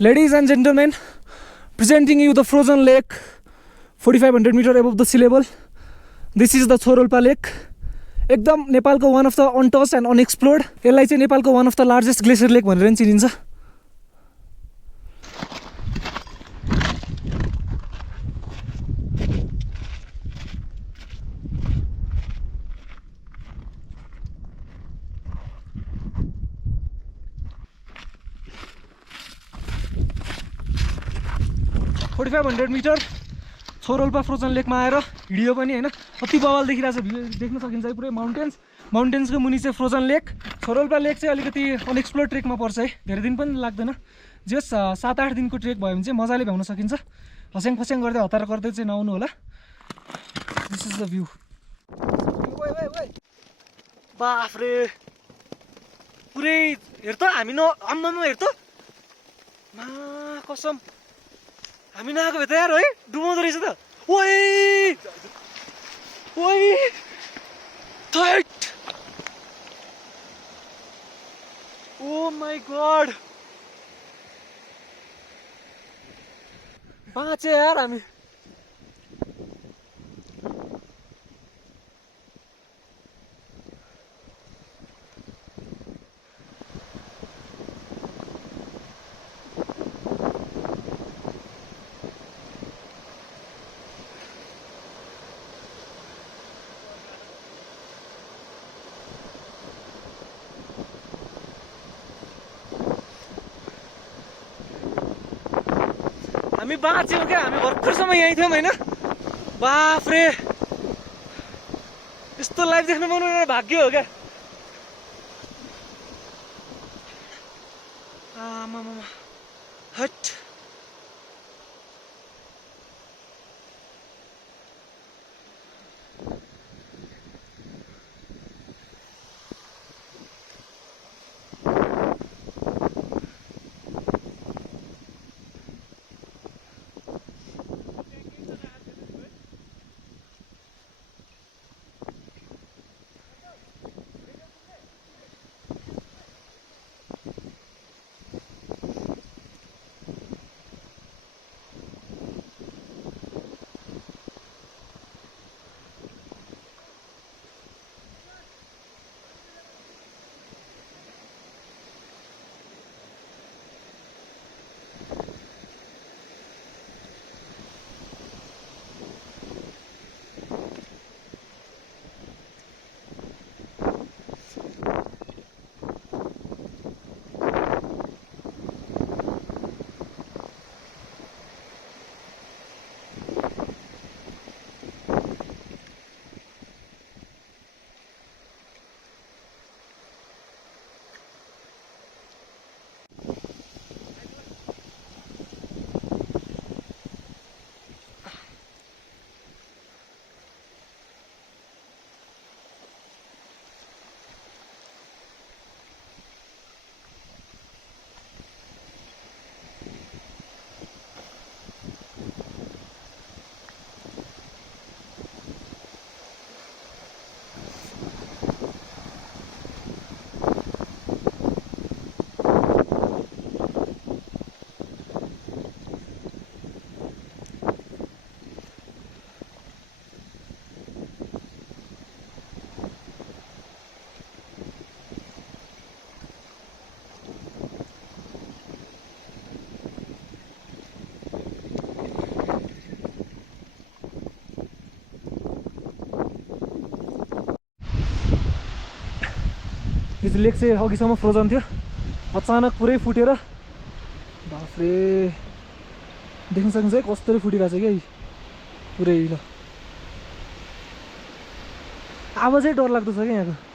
Ladies and gentlemen, presenting you the frozen lake 4500 meter above the sea level. This is the Tsho Rolpa lake. एकदम नेपालको one of the untouched and unexplored. यसलाई चाहिँ नेपालको one of the largest glacier lake भनेर चिनिन्छ. Metre Tsho Rolpa frozen लेकमा आएर video पनि हैन कति बवाल देखिरहेछ देख्न सकिन्छ है पुरै माउन्टेन्सको मुनि चाहिँ फ्रोजन लेक Tsho Rolpa लेक चाहिँ अलिकति अनएक्सप्लोर्ड ट्रेकमा पर्छ है धेरै दिन पनि लाग्दैन जस 7-8 दिनको ट्रेक भयो भने चाहिँ मजाले भ्याउन सकिन्छ फस्याङ फस्याङ गर्दै हतार गर्दै चाहिँ नआउनु होला दिस इज द भ्यू बाफ रे पुरै हेर त हामी न अम्ममा हेर त मा कसम हामी नआएको भए त यार है डुबाउँदो रहेछ त ओइ ओइ टाइट ओ माय गॉड बाँचे यार हामी हामी बाँच्यौँ क्या हामी भर्खरसम्म यहीँ थियौँ होइन बाफ रे यस्तो लाइफ देख्नु पाउनु मेरो भाग्य हो क्या आमामा हट यो लेक चाहिँ अघिसम्म फ्रोजन थियो अचानक पुरै फुटेर बाफरे देख्न सकिन्छ है कस्तरी फुटिरहेछ क्या पुरै ल अब चाहिँ डर लाग्दो छ क्या यहाँको